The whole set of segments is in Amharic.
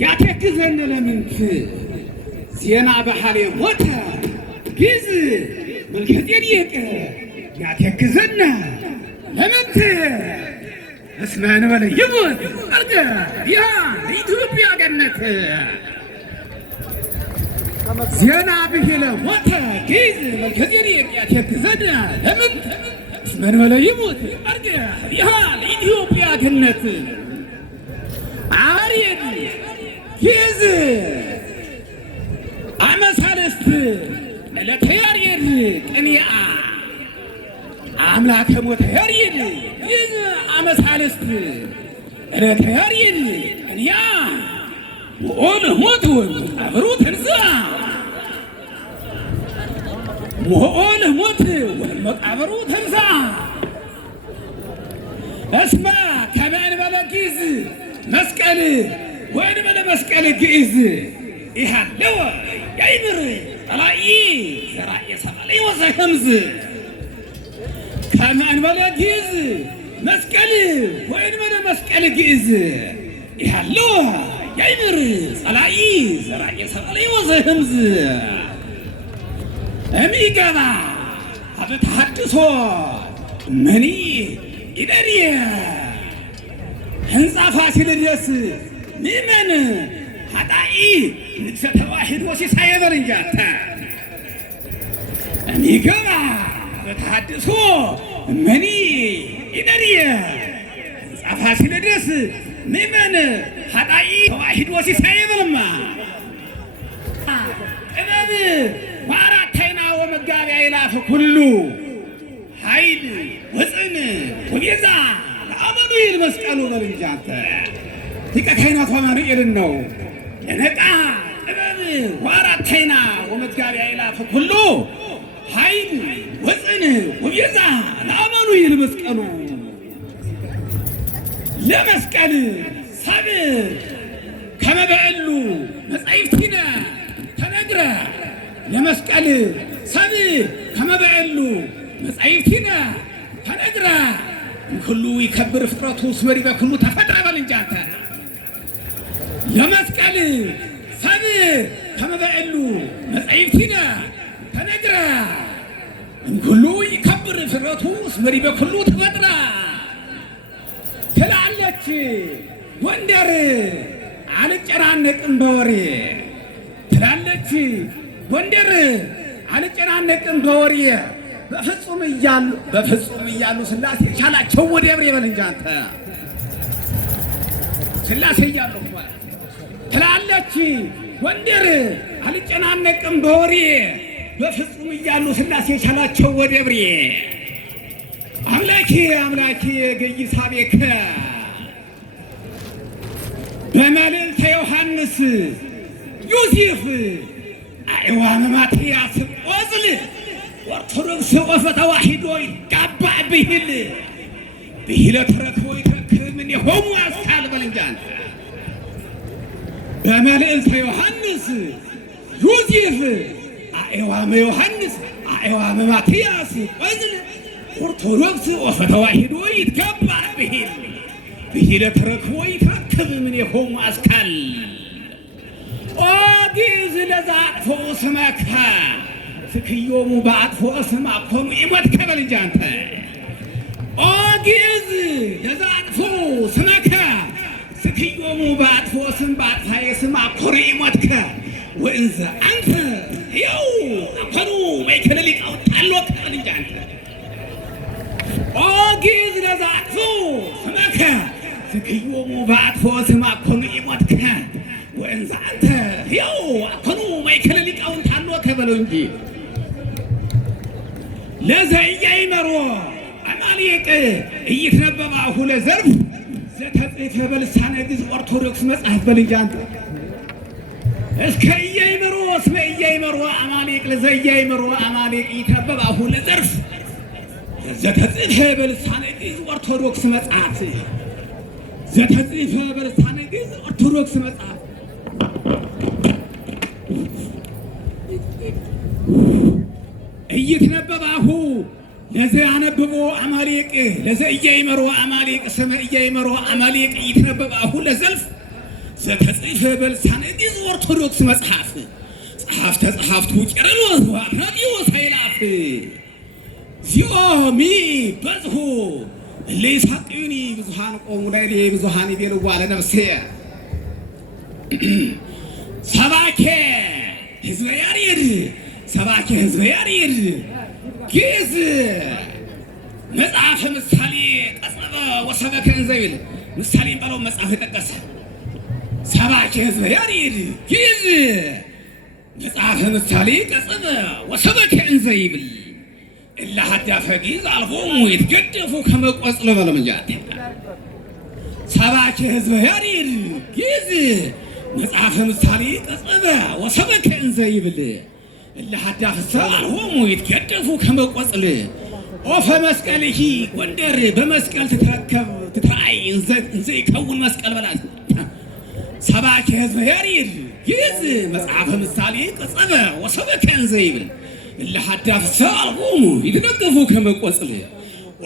ያተክዘን ለምንት ዜና ባህሌ ሞተ ግዝ መልከጤዴቅ ያተክዘን ለምንት እስመን በለ ይሞት አርገ ያ ኢትዮጵያ ገነት ዜና ብሄለ ሞተ ግዝ መልከጤዴቅ ያተክዘን ለምንት እስመን በለ ይሞት አርገ ያ ኢትዮጵያ ገነት አሪድ ግዝ አመሳለስት ለተያሪድ ቅኒአ አምላከ ሞተ ያሪድ ግዝ አመሳለስት ለተያሪድ ቅኒአ ወኦል ሞት አብሩ ተንሳ ወኦል ሞት ወመቃብሩ ተንሳ እስማ ከመንበለ ግዝ መስቀል ወይን በለ መስቀል ግዕዝ ይሃለው ያይብር ጠላኢ ዘራእየ ሰማለይ ወዘህምዝ ከመንበለ ግዕዝ መስቀል ወይን በለ መስቀል ግዕዝ ይሃለው ያይብር ጠላኢ ዘራእየ ሰማለይ ወዘህምዝ እሚገባ አብ ተሐድሶ መኒ ይደርየ ህንፃ ፋሲለደስ ምእመን ኃጣኢ ንግሰ ተዋሕዶ ሲሳይ በል እንጂ አንተ እሚገባ በተሐድሶ እመኒ ይደርየ ህንፃ ፋሲለደስ ምእመን ኃጣኢ ተዋሕዶ ሲሳይ በልማ ጥበብ ወአራተይና ወመጋቢያ ይላፍ ኩሉ ኃይል ወፅን ወቤዛ ለአመኑ ይል መስቀሉ በል እንጂ አንተ ሊቀ ካህናቱ አማኑኤልን ነው የነቃ ጥበብ ወአራተይና ወመጋቢያ ይላፍ ኩሉ ኃይል ወፅን ወቤዛ ለአመኑ ይል መስቀሉ ለመስቀል ሰብ ከመ በዕሉ መጻሕፍቲነ ተነግረ ለመስቀል ሰብ ከመ በዕሉ መጻሕፍቲነ ተነግረ ሁሉ ይከብር ፍጥረቱ ስመሪ በኩሉ ተፈጥረ በል እንጂ አንተ ለመስቀል ሰብ ከመ በዕሉ መጻሕፍቲነ ተነግረ ሁሉ ይከብር ፍጥረቱ ስመሪ በኩሉ ተፈጥረ ትላለች ጎንደር አልጨናነቅም በወሬ ትላለች ጎንደር አልጨናነቅም በወሬ በፍጹም እያሉ ሥላሴ ቻላቸው ወደብሬ በል እንጂ አንተ ሥላሴ እያሉ ትላለች ጎንደር አልጨናነቅም በወሬ በፍጹም እያሉ ሥላሴ ቻላቸው ወደብሬ አምላኬ አምላኬ ገይሳቤከ በመልዕልተ ዮሐንስ ዮሴፍ አዕዋመ ማትያስ ቆጽል ኦርቶዶክስ ወተዋሕዶ ይጋባ ብሂለ ተረክቦ ይተክህ እምኔሆሙ አስካል በል እንጂ አንተ በመልዕልተ ዮሐንስ ዮሴፍ አዕዋመ ዮሐንስ አዕዋመ ማትያስ ቆጽል ኦርቶዶክስ ወተዋሕዶ ይጋባ ብሂለ ተረክቦ ይተክህ እምኔሆሙ አስካል ኦ ግዕዝ ለዘአጥፎ ስመከ ስክዮሙ በአጥፎ ስም አኮኑ ኢሞትከ በል እንጂ አንተ ኦ ግዕዝ ለዘአጥፎ ስመከ ስክዮሙ በአጥፎ ስም በአጥፋየ ስም አኮኑ ኢሞትከ ወእንዘ አንተ ሕያው አኮኑ ማእከለ ሊቃውንት አሎከ በል እንጂ አንተ ኦ ግዕዝ ለዘአጥፎ ስመከ ስክዮሙ በአጥፎ ስም አኮኑ ኢሞትከ ወእንዘ አንተ ሕያው አኮኑ ማእከለ ሊቃውንት አሎከ በለው እንጂ ለዘኢያእመሮ አማሌቅ ኢይትነበባሁ ለዘርፍ ዘተጽሕፈ በልሳነ ግዕዝ ኦርቶዶክስ መጽሐፍ በል እንጂ አንተ እስከ ኢያእመሮ እስመ ኢያእመሮ አማሌቅ ለዘኢያእመሮ አማሌቅ ኢይትነበባሁ ለዘርፍ ዘተጽሕፈ በልሳነ ግዕዝ ኦርቶዶክስ መጽሐፍ ዘተጽሕፈ በልሳነ ግዕዝ ኦርቶዶክስ መጽሐፍ ኢይትነበባሁ ለዘያነብቦ አማሌቅ ለዘኢያእመሮ አማሌቅ ስመ ኢያእመሮ አማሌቅ ኢይትነበባሁ ለዘልፍ ዘተጽፈ በልሳነ ግዕዝ ኦርቶዶክስ መጽሐፍ ጸሐፍተ ጸሐፍቱ ቄርሎስ ወአክራትዮስ ኃይላፍ ዚኦሚ በዝሁ ለይሳቅዩኒ ብዙሃን ቆሙ ላዕሌ ብዙሃን ይቤልዋ ለነፍሴ ሰባኬ ሕዝበ ያሬድ ሰባኬ ሕዝበ ያሬድ ግዕዝ መጽሐፈ ምሳሌ ቀጸበ ወሰበከ እንዘ ይብል ምሳሌ ባለው መጽሐፍ የጠቀሰ ሰባኬ ሕዝበ ያሬድ ግዕዝ መጽሐፈ ምሳሌ ቀጸበ ወሰበከ እንዘ ይብል እለ ሀዳፈ ግዕዝ አልቦሙ ይትገደፉ ከመ ቆጽለ በለመጃት ሰባኬ ሕዝበ ያሬድ ግዕዝ መጽሐፈ ምሳሌ ቀጸበ ወሰበከ እንዘ ይብል እለ ሀዳፈ አልቦሙ ይትገደፉ ከመ ቆጽለ ኦፈ መስቀልኪ ጎንደር በመስቀል ትትረከብ ትትራእይ እንዘ ይከውን መስቀል በላት ሰባኬ ሕዝበ ያሬድ ግዕዝ መጽሐፈ ምሳሌ ቀጸበ ወሰበከ እንዘ ይብል እለ ሀዳፈ አልቦሙ ይትደገፉ ከመ ቆጽለ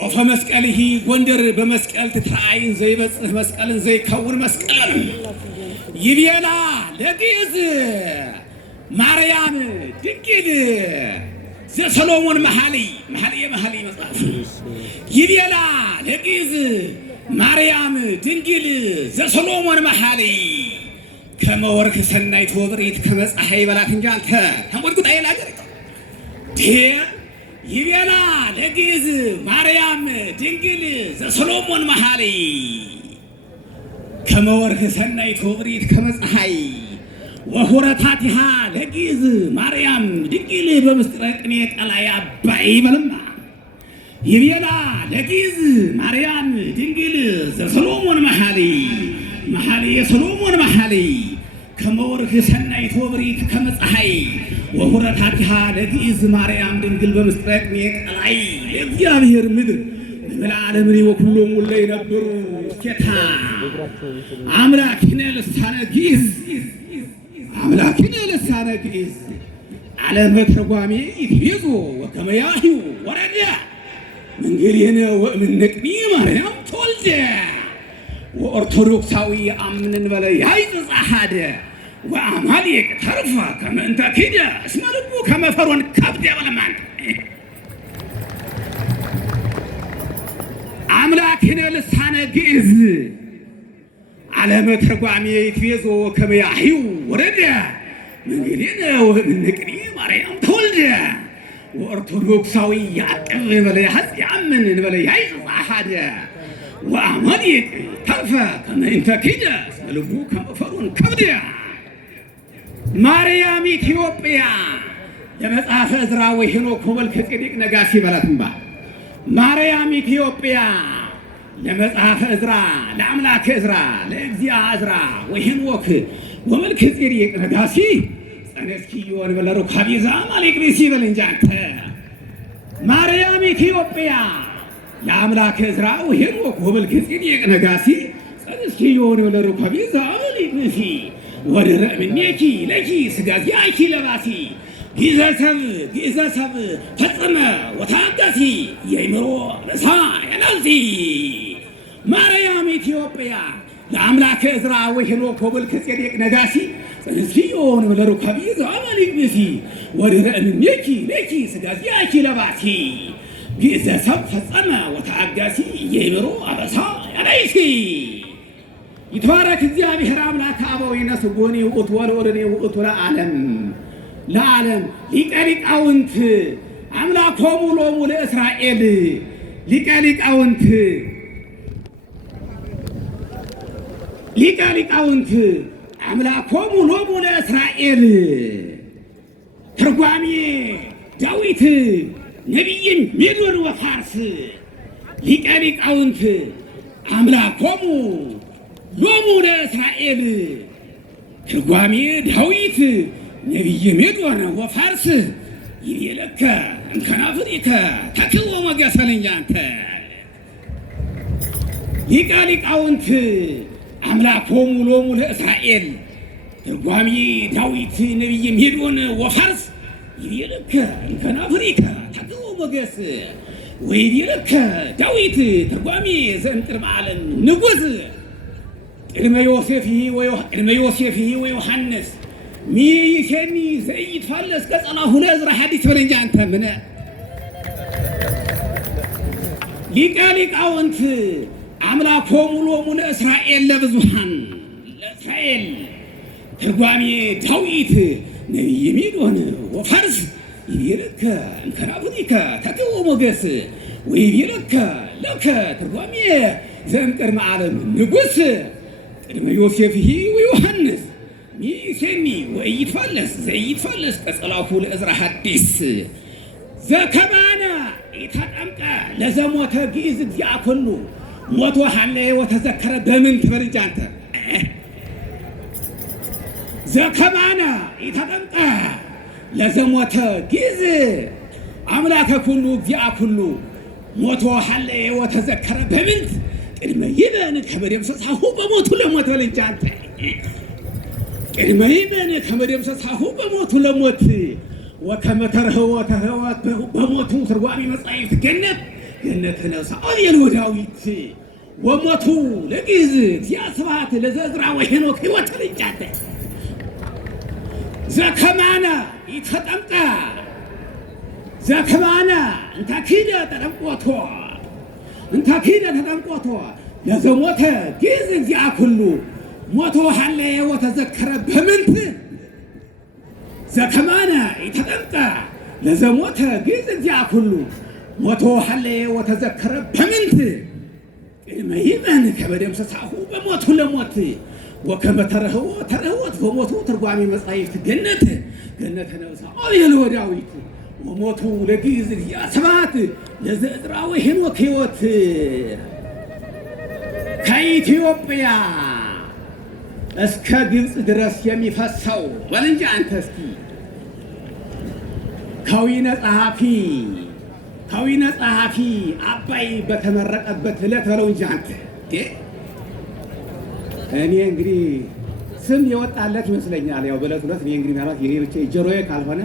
ኦፈ መስቀልኪ ጎንደር በመስቀል ትትራእይ እንዘ ይበጽሕ መስቀል እንዘ ይከውን መስቀል ይቤላ ለግዕዝ ማርያም ድንግል ዘሰሎሞን መኃልይ መኃልየ መጽሐፍ ይቤላ ለግዕዝ ማርያም ድንግል ዘሰሎሞን መኃልይ ከመ ወርክ ሰናይት ወብሪት ከመ ፀሐይ በላት እንጂ አንተ ተንቆጥቁጣ ይላገር ይቤላ ለግዕዝ ማርያም ድንግል ዘሰሎሞን መኃልይ ከመ ወርክ ሰናይት ወብሪት ከመ ፀሐይ ወሁረታቲሃ ለግዕዝ ማርያም ድንግል በምስጢረ ቅኔ ቀላይ አባይ በለማ ይቤላ ለግዕዝ ማርያም ድንግል ዘሰሎሞን መኃልይ መኃልየ ሰሎሞን መኃልይ ከመ ወርክ ሰናይት ወብሪት ከመ ፀሐይ ወሁረታቲሃ ለግዕዝ ማርያም ድንግል በምስጢረ ቅኔ ቀላይ ለእግዚአብሔር ምድር ለዓለምኒ ወኩሎሙ እለ ይነብሩ እስቴታ አምላክነ ልሳነ ግዕዝ አምላክነ ልሳነ ግዕዝ ዓለመ ተርጓሜ ይትቤዞ ወከመ ያህዩ ወረደ መንገሌነ ወእምነ ቅኔ ማርያም ተወልደ ወኦርቶዶክሳዊ አምንን በለ ያይጽ ጸሓደ ወአማሌቅ ተርፈ ከመ እንተ ኪደ እስመ ልቡ ከመ ፈርዖን ከብደ በለማን አምላክነ ልሳነ ግዕዝ ዓለመ ተርጓሜ ይትቤዞ ወከመ ያህዩ ወረደ መንገሌነ ወእምነ ቅኔ ማርያም ተወልደ ወኦርቶዶክሳዊ ያዕቅብ በለ ያምን በለ ያይጽ ጸሓደ ወአማሌቅ ተርፈ ከመ እንተ ኪደ እስመ ልቡ ከመ ፈርዖን ከብደ ማርያም ኢትዮጵያ ለመጽሐፈ ዕዝራ ወሄኖክ ወመልከ ጼዴቅ ነጋሲ በላትምባ ማርያም ኢትዮጵያ ለመጽሐፈ ዕዝራ ለአምላከ ዕዝራ ለእግዚአ ዕዝራ ወሄኖክ ወመልከ ጼዴቅ ነጋሲ ጸነስኪዮን በለ ሩካቤ ዘአማሌቅ ሲበል እንጂ አንተ ማርያም ኢትዮጵያ ለአምላከ ዕዝራ ወሄኖክ ወመልከ ጼዴቅ ነጋሲ ጸነስኪዮን በለ ሩካቤ ዘአማሌቅ ወደረ እምኔኪ ለኪ ሥጋኪ ለባሲ ግእዘሰብ ፈጸመ ወታገሲ የአእምሮ ረሳ ያናልሲ ማርያም ኢትዮጵያ ለአምላከ ዕዝራ ወሄኖክ ወመልከ ጼዴቅ ነጋሲ ጸንስኪዮን በለ ሩካቤ ዘአማሌቅ ወደረ እምኔኪ ለኪ ሥጋኪ ለባሲ ግእዘሰብ ፈጸመ ወታገሲ የአእምሮ ረሳ ያናልሲ ይትባረክ እግዚአብሔር አምላከ አበዊነ ስቡሕኒ ውእቱ ወልዑልኒ ውእቱ ለዓለም ሊቀ ሊቃውንት አምላኮሙ ሎሙ ለእስራኤል ሊቀ ሊቃውንት አምላኮሙ ሎሙ ለእስራኤል ትርጓሜ ዳዊት ነቢይን ሜዶን ወፋርስ ሊቀ ሊቃውንት አምላኮሙ ሎሙ ለእስራኤል ትርጓሜ ዳዊት ነቢየ ሜዶን ወፋርስ ይቤለከ እምከናፍሪከ ተክቦ ሞገሰለኝ አንተ ሊቀ ሊቃውንት አምላኮሙ ሎሙ ለእስራኤል ትርጓሜ ዳዊት ነቢየ ሜዶን ወፋርስ ይቤለከ እምከናፍሪከ ተክቦ ሞገስ ወይቤለከ ዳዊት ትርጓሜ ዘእንቅድመ ዓለም ንጉሥ ቅድመ ዮሴፍሂ ወዮሐንስ ሚሴኒ ዘይትፋለስ ከጸናሁ ለዕዝራ ሐዲስ በል እንጂ አንተ ምን ሊቀ ሊቃውንት አምላኮሙ ሎሙ ለእስራኤል ለብዙኃን ለእስራኤል ትርጓሜ ዳዊት ነቢየ ሜዶን ወፋርስ ይቤለከ እንከራብሪከ ተክቦ ሞገስ ወይቤለከ ለከ ትርጓሜ ዘእምቅድመ ዓለም ንጉሥ ቅድመ ዮሴፍሂ ወዮሐንስ ሚሴኒ ወኢይትፋለስ ዘይትፋለስ ቀጸላሁ ለዕዝራ ሐዲስ ዘከማነ ኢተጠምቀ ለዘሞተ ግእዝ እግዚአ ኩሉ ሞቶ ሀለየ ወተዘከረ በምን ትበል እንጂ አንተ ዘከማነ ኢተጠምቀ ለዘሞተ ግእዝ አምላከ ኩሉ እግዚአ ኩሉ ሞቶ ሀለየ ወተዘከረ በምን ቅድመ ይበን ከመደምሰሳሁ በሞቱ ለሞት በል እንጂ አንተ ቅድመ ይበን ከመደምሰሳሁ በሞቱ ለሞት ወከመ ተርኅወ በሞቱ ትርጓሜ መጻሕፍት ገነት ነፍሰ ኦዝየል ወዳዊት ወሞቱ ለግእዝ እግዚአ ስብሐት ለዘዕዝራ ወሄኖክ ሕይወት በል እንጂ አንተ ዘከማነ ኢተጠምቀ ዘከማነ እንተ ኪደ ተጠምቆቶ ለዘሞተ ግእዝ እግዚአ ኩሉ ሞቶ ሀለየ ወተዘከረ በምንት ዘከማነ ኢተጠምቀ ለዘሞተ ግእዝ እግዚአ ኩሉ ሞቶ ሀለየ ወተዘከረ በምንት ቅድመ ይመን ከመደምሰሳሁ በሞቱ ለሞት ወከመ ተርኅወት በሞቱ ትርጓሜ መጻሕፍት ገነት ነፍሰ ኦዝየል ወዳዊት ወሞቱ ለግእዝ እግዚአ ስብሐት ለዘዕዝራ ወሄኖክ ሕይወት ከኢትዮጵያ እስከ ግብፅ ድረስ የሚፈሰው በል እንጂ አንተ እስኪ ከዊነ ጸሐፊ አባይ በተመረቀበት ዕለት በለው እንጂ አንተ እኔ እንግዲህ ስም የወጣለት ይመስለኛል። ያው በዕለት ሁለት እኔ እንግዲህ ማለት ይሄ ብቻ ጆሮዬ ካልሆነ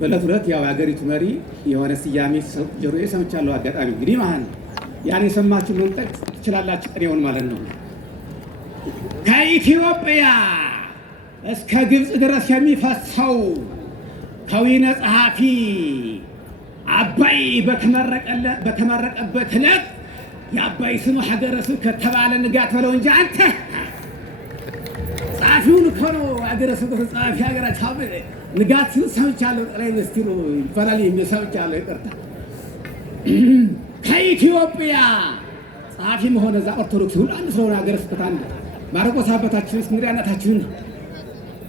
በዕለት ሁለት ያው የሀገሪቱ መሪ የሆነ ስያሜ ጆሮዬ ሰምቻለሁ። አጋጣሚ እንግዲህ ማለት ነው ያን የሰማችሁ መንጠቅ ትችላላችሁ ቅኔውን ማለት ነው። ከኢትዮጵያ እስከ ግብፅ ድረስ የሚፈሰው ከዊነ ጸሐፊ አባይ በተመረቀበት ዕለት የአባይ ስሙ ሀገረ ስብከት ተባለ ንጋት በለው እንጂ አንተ ጸሐፊውን እኮ ነው ሀገረ ስብከት ጸሐፊ ሀገራችን ንጋት ሲሉ ሰምቻለሁ። ጠቅላይ ሚኒስትሩ ይባላል ሰምቻለሁ። ይቅርታ ከኢትዮጵያ ጸሐፊ መሆነ እዛ ኦርቶዶክስ ሁሉ አንድ ስለሆነ ሀገረ ስብከት አንድ ማርቆስ አባታችን እንግዲህ እናታችን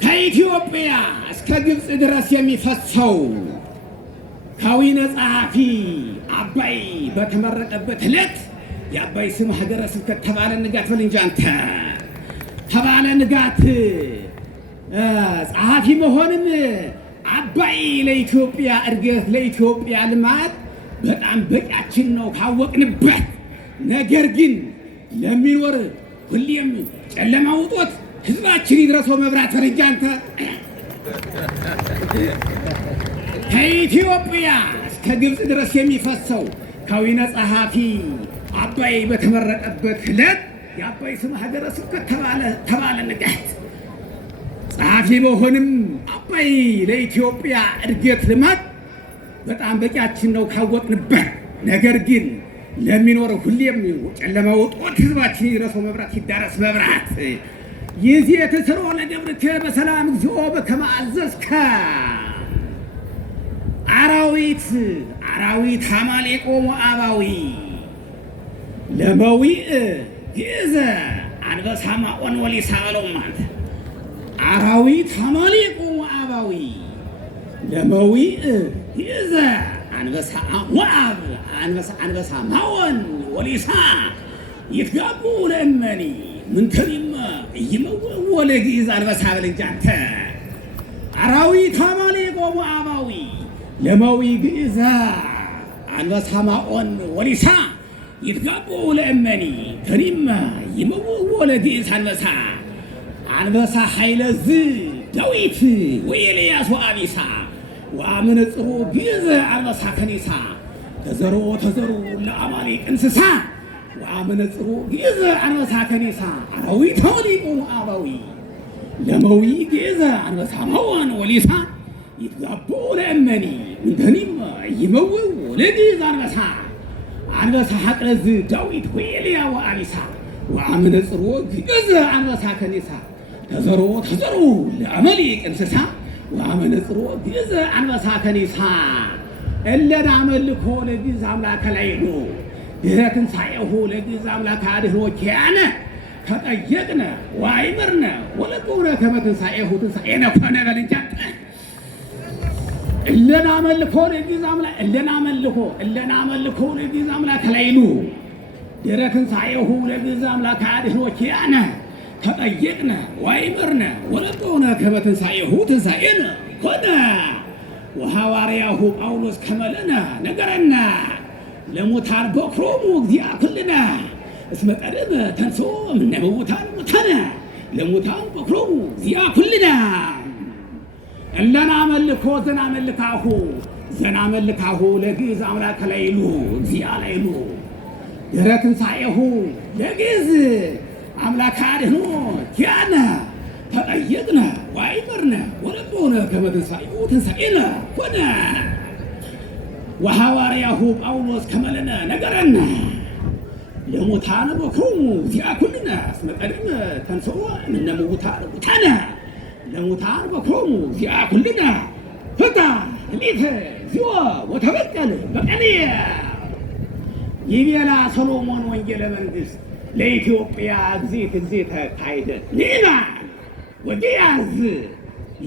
ከኢትዮጵያ እስከ ግብፅ ድረስ የሚፈሰው ከዊነ ጸሐፊ አባይ በተመረቀበት ዕለት የአባይ ስም ሀገረ ስብከት ተባለ ንጋት በል እንጂ አንተ ተባለ ንጋት ጸሐፊ መሆንም አባይ ለኢትዮጵያ እድገት ለኢትዮጵያ ልማት በጣም በቂያችን ነው ካወቅንበት። ነገር ግን ለሚኖር ሁሌም ጨለማ ውጦት ህዝባችን ይድረሰው መብራት በል እንጂ አንተ ከኢትዮጵያ እስከ ግብፅ ድረስ የሚፈሰው ከዊነ ጸሐፊ አባይ በተመረቀበት ዕለት የአባይ ስም ሀገረ ስብከት ተባለ ንጋት ጸሐፊ መሆንም አባይ ለኢትዮጵያ እድገት ልማት በጣም በቂያችን ነው ካወቅንበት። ነገር ግን ለሚኖር ሁሌም ጨለማ ውጦት ህዝባችን ይድረሰው መብራት ይዳረስ መብራት ይእዜ ትስሮ ለደብርከ በሰላም እግዚኦ በከመ አዘዝከ አራዊት አማሌቆ ሞዓባዊ ለመዊእ ግእዘ አንበሳ ማኦን ወሊሳ በለው ማለት አራዊት አማሌቆ ሞዓባዊ ለመዊእ ግእዘ አንበሳ ማኦን ወሊሳ ይትጋቡ ለእመኒ ምንተሪማ እይመወ ለግእዝ አንበሳ በል እንጂ አንተ አራዊት አማሌቆ ሞዓባዊ ለመዊ ግእዘ አንበሳ ማኦን ወሊሳ ይትጋቡ ለእመኒ ተሪማ ይመወ ለግእዝ አንበሳ ኃይለ ዝ ዳዊት ወኤልያስ ወአቢሳ ወአመነጽሩ ግእዘ አንበሳ ከኒሳ ተዘሩ ለአማሌቅ እንስሳ ወአመነጽሩ ግእዘ አንበሳ ከኒሳ አራዊ ተወሊቁ አባዊ ለመዊ ግእዘ አንበሳ መዋን ወሊሳ ይትጋቡ ለእመኒ ምንተኒም ይመውው ለግእዝ አንበሳ ሐቅረዝ ዳዊት ወኤልያ ወአቢሳ ወአመነጽሩ ግእዘ አንበሳ ከኒሳ ተዘሮ ለአመሊቅ እንስሳ ወአመነጽሩ ግእዘ አንበሳ ከኒሳ እለና አመልኮ ለግእዝ አምላከ ላይሉ ድኅረ ትንሣኤሁ ለግእዝ አምላከ አድኅኖ ኪያነ ከጠየቅነ ወአይምርነ ወለቁነ ከመ ትንሣኤሁ ትንሣኤነ ኮነ በል እንጂ እለና አመልኮ ለግእዝ አምላከ ላይሉ ድኅረ ትንሣኤሁ ለግእዝ አምላከ አድኅኖ ኪያነ ከጠየቅነ ወአይምርነ ወለቁነ ከመ ትንሣኤሁ ትንሣኤነ ኮነ ወሐዋርያሁ ጳውሎስ ከመለነ ነገረና ለሙታን በክሮሙ እግዚአ ኩልነ እስመ ቀደመ ተንሥኦ እምነ ሙታን ሙታነ ለሙታን በክሮሙ እግዚአ ኩልነ እለናመልኮ ዘናመልካሁ ለግእዝ አምላከ ላይሉ እግዚአ ላይሉ ድኅረ ትንሣኤሁ ለግእዝ አምላከ አድኅኖ ኪያነ ተጠየቅነ ወአይምርነ ወለቁነ ከመ ትንሣኤሁ ትንሣኤነ ኮነ ወሐዋርያሁ ጳውሎስ ከመለነ ነገረነ ለሙታን በክሮሙ እግዚአ ኩልነ እስመ ቀደመ ተንሥኦ እምነ ሙታን ሙታነ ለሙታን በክሮሙ እግዚአ ኩልነ ፍታ እሊተ እግዚኦ ወተበቀል በቀልየ ይቤላ ሰሎሞን ወንጌለ መንግሥት ለኢትዮጵያ እግዚእ ተካይደ ንዕማን ወግያዝ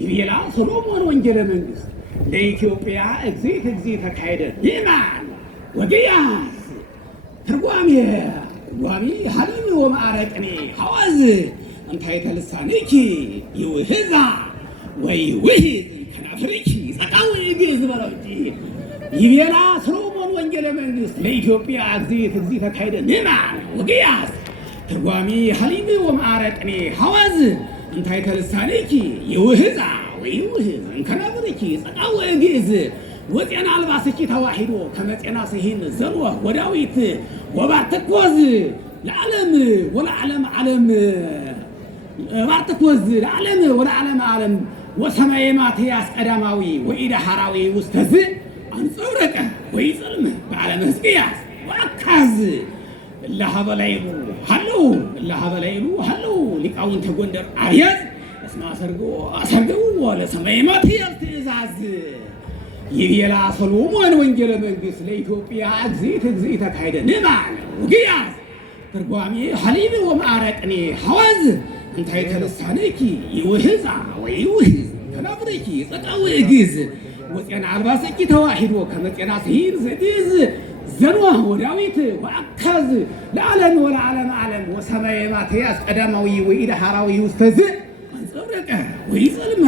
ይቤላ ሰሎሞን ወንጌለ መንግሥት ለኢትዮጵያ እግዚእ ተካይደ ንዕማን ወግያዝ ትርጓሜ ሀሊብ ወማዕረቅኔ ሐዋዝ እንታይተ ልሳንኪ ይውህዛ ወይውህዝ ከናፍርኪ ጸቃዊ ግእዝ በለው እንጂ ይቤላ ሰሎሞን ወንጌለ መንግሥት ለኢትዮጵያ እግዚእ ተካይደ ንዕማን ወግያዝ ትርጓሜ ሀሊብ ወማዕረቅኔ ሐዋዝ እንታይተ ልሳንኪ ይውህዛ ወይውህዝ ከናፍርኪ ጸቃዊ ግእዝ ወጤና አልባስኪ ተዋሂዶ ከመጤና ስሂን ዘንወ ወዳዊት ወባርተኮዝ ለዓለም ወለዓለም ዓለም ባርተኮዝ ለዓለም ወለዓለም ዓለም ወሰማየ ማትያስ ቀዳማዊ ወኢዳሃራዊ ውስተዝ አንጸብረቀ ወይጽልም በዓለም ሕዝቅያስ ወአካዝ እላሃበላይሉ ሃለው ሊቃውንተ ጎንደር አብያዝ እስመ አሰርገው ለሰማየ ማትያስ ትእዛዝ ይቤላ ሰሎሞን ወንጌለ መንግሥት ለኢትዮጵያ እግዚእ ተካይደ ንዕማን ወግያዝ ትርጓሜ ሀሊብ ወማዕረቅኔ ሐዋዝ እንታይተ ልሳንኪ ይውህዛ ወይውህዝ ከናፍርኪ ጸቃዊ ግእዝ ወጤና አልባስኪ ተዋሂዶ ከመጤና ስሂን ዘግእዝ ዘንወ ወዳዊት ወአካዝ ለዓለም ወለዓለም ዓለም ወሰማየ ማትያስ ቀዳማዊ ወኢዳሃራዊ ውስተዝ አንጸብረቀ ወይጽልመ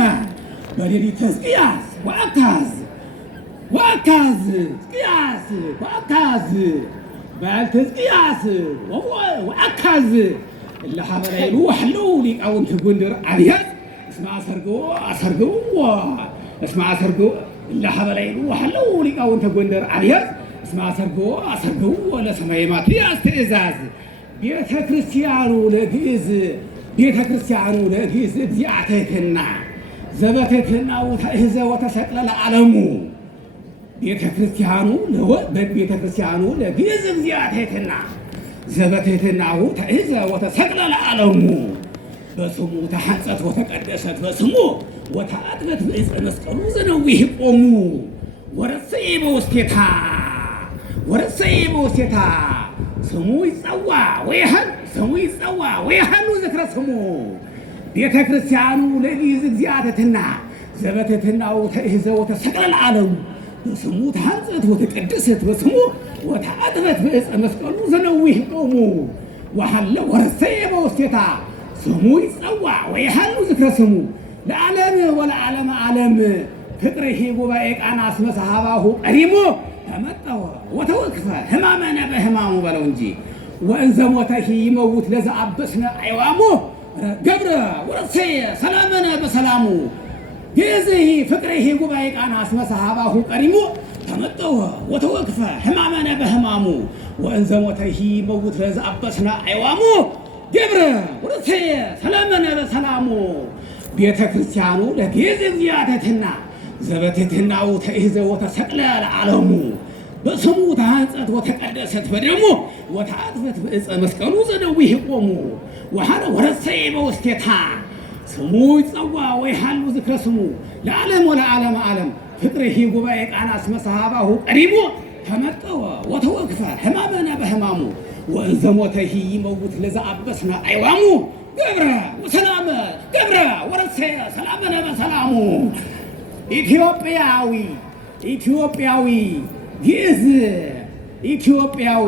በሌሊተ ሕዝቅያስ ወአካዝ በዓልተ ሕዝቅያስ ወአካዝ እላሃበላይሉ ሃለው ሊቃውንተ ጎንደር አብያዝ እስመ አሰርገው እላሃበላይሉ ሃለው ሊቃውንተ ጎንደር አብያዝ እስመ አሰርገው ለሰማየ ማትያስ ትእዛዝ ቤተ ክርስቲያኑ ለግእዝ እግዚአ ትሕትና ዘበትሕትናው ተእህዘ ወተሰቅለ ለዓለሙ ቤተ ክርስቲያኑ ለግእዝ እግዚአ ትሕትና ዘበትሕትናው ተእህዘ ወተሰቅለ ለዓለሙ በስሙ ተሐንጸት ወተቀደሰት በስሙ ወተአጥበት በዕፀ መስቀሉ ዘነዊህ ቆሙ ወረሰየ በውስቴታ ስሙ ይጸዋ ወይሃሉ ዝክረ ስሙ ቤተ ክርስቲያኑ ለግእዝ እግዚአ ትሕትና ዘበትሕትናው ተእህዘ ወተሰቅለ ለዓለሙ በስሙ ተሐንጸት ወተቀደሰት በስሙ ወተአጥበት በዕፀ መስቀሉ ዘነዊህ ቆሙ ወረሰየ በውስቴታ ስሙ ይጸዋ ወይሃሉ ዝክረ ስሙ ለዓለም ወለዓለም ዓለም ፍቅርሂ ጉባኤ ቃና እስመ ሰሃባሁ ቀሪሞ ተመጠወ ወተወክፈ ሕማመነ በሕማሙ በለው እንጂ ወእንዘ ሞተሂ ይመውት ለዘአበስነ አይዋሞ ገብረ ወረሰየ ሰላመነ በሰላሙ ግእዝሂ ፍቅርሂ ጉባኤ ቃና እስመ ሰሃባሁ ቀሪሞ ተመጠወ ወተወክፈ ሕማመነ በሕማሙ ወእንዘ ሞተሂ መውት ለዘአበስነ አይዋሙ ገብረ ወርሰየ ሰላመነ በሰላሙ ቤተ ክርስቲያኑ ለቤዝ እግዚአብሔርና ዘበትሕትናው ተይዘ ወተሰቅለ ለዓለሙ በስሙ ተሐንጸት ወተቀደሰት በደሙ ወተአጥፈት በዕፀ መስቀሉ ዘደዊህ ቆሙ ወሐረ ወረሰየ በውስቴታ ስሙ ይጸዋ ወይሃሉ ዝክረ ስሙ ለዓለም ወለዓለመ ዓለም ፍቅርሂ ጉባኤ ቃና እስመ ሰሃባሁ ቀሪቡ ተመጠወ ወተወክፈ ሕማመነ በሕማሙ ወእንዘ ሞተሂ ይመውት ለዘአበስነ አይዋሙ ገብረ ወሰላመ ገብረ ወረሰየ ሰላመነ በሰላሙ ኢትዮጵያዊ ግዕዝ ኢትዮጵያዊ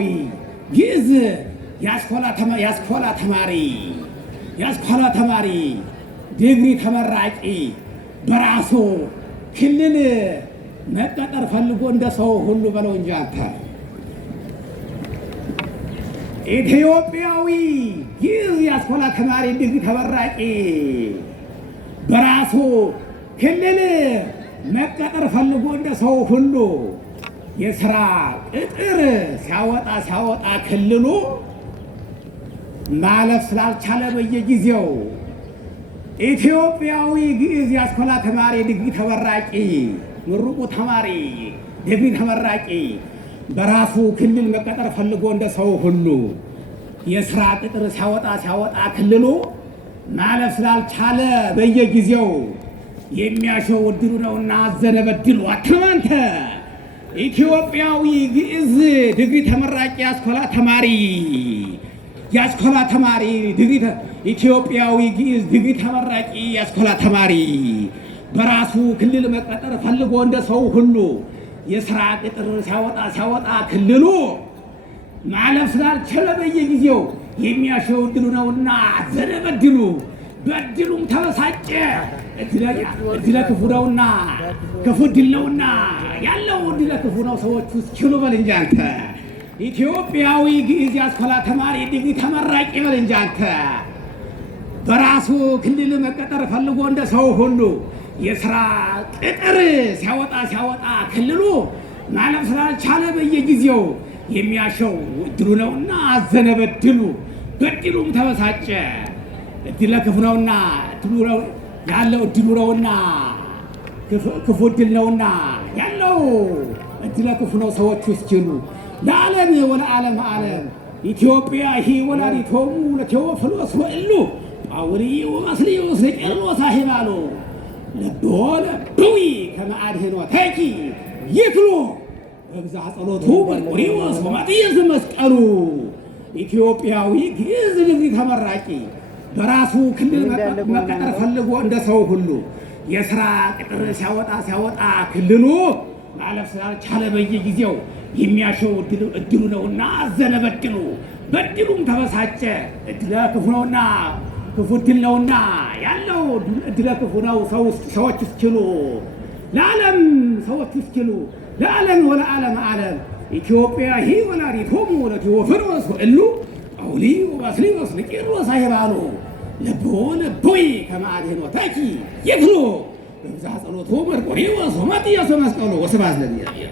ግዕዝ ያስኮላ ተማሪ ዲግሪ ተመራቂ በራሱ ክልል መቀጠር ፈልጎ እንደ ሰው ሁሉ በለው እንጂ አንተ ኢትዮጵያዊ ግዕዝ ያስኮላ ተማሪ ዲግሪ ተመራቂ በራሱ ክልል መቀጠር ፈልጎ እንደ ሰው ሁሉ የሥራ ቅጥር ሲያወጣ ክልሉ ማለፍ ስላልቻለ በየጊዜው ኢትዮጵያዊ ግዕዝ ያስኮላ ተማሪ ዲግሪ ተመራቂ ምሩቁ ተማሪ ዲግሪ ተመራቂ በራሱ ክልል መቀጠር ፈልጎ እንደ ሰው ሁሉ የሥራ ቅጥር ሲያወጣ ክልሉ ማለፍ ስላልቻለ በየጊዜው የሚያሸው ዕድሉ ነውና አዘነ በድሉ አትማንተ ኢትዮጵያዊ ግዕዝ ዲግሪ ተመራቂ ያስኮላ ተማሪ ኢትዮጵያዊ ግዕዝ ዲግሪ ተመራቂ ያስኮላ ተማሪ በራሱ ክልል መቀጠር ፈልጎ እንደ ሰው ሁሉ የሥራ ቅጥር ሲያወጣ ክልሉ ማለፍ ስላልቻለ በየጊዜው የሚያሸው ዕድሉ ነውና አዘነ በድሉ በድሉም ተበሳጨ። እድለ ክፉ ነውና ክፉ ዕድል ነውና ያለው ዕድለ ክፉ ነው። ሰዎች ውስጥ ችሉ በል እንጂ አንተ ኢትዮጵያዊ ግዕዝ ያስኮላ ተማሪ ዲግሪ ተመራቂ በል እንጂ አንተ በራሱ ክልል መቀጠር ፈልጎ እንደ ሰው ሁሉ የሥራ ቅጥር ሲያወጣ ክልሉ ማለፍ ስላልቻለ በየጊዜው የሚያሸው ዕድሉ ነውና አዘነ በድሉ በድሉም ተበሳጨ። ዕድለ ክፉ ነውና ያለው ዕድሉ ነውና ክፉ ዕድል ነውና ያለው ዕድለ ክፉ ነው። ሰዎች እስኪሉ ለዓለም ወለዓለመ ዓለም ኢትዮጵያ ሂ ወላዲቶሙ ለቴዎፍሎስ ወእሉ ጳውሊ ወመስልዮስ ለቄርሎስ አሂባሎ ለዶለ ዱዊ ከመ አድኅኖተኪ ይክሉ በብዝኃ ጸሎቱ መርቆሬዎስ ወማትያስ መስቀሉ ኢትዮጵያዊ ግዕዝ ዲግሪ ተመራቂ በራሱ ክልል መቀጠር ፈልጎ እንደ ሰው ሁሉ የሥራ ቅጥር ሲያወጣ ክልሉ ማለፍ ስላልቻለ በየጊዜው የሚያሸው ዕድሉ ነውና አዘነ በድሉ በድሉም ተበሳጨ። ዕድለ ክፉ ነውና ክፉ ዕድል ነውና ያለው ዕድለ ክፉ ነው። ሰዎች እስኪሉ ለዓለም ሰዎች እስኪሉ ለዓለም ወለዓለመ ዓለም ኢትዮጵያ ሂ ወላዲቶሙ ለቴዎፍሎስ ወእሉ ጳውሊ ወባስልዮስ ለቄርሎስ አሂባሎ ለቦይ ከመ አድኅኖተኪ ይክሉ በብዝኃ ጸሎቱ መርቆሬዎስ ወማትያስ መስቀሉ ወስብሐት ለእግዚአብሔር።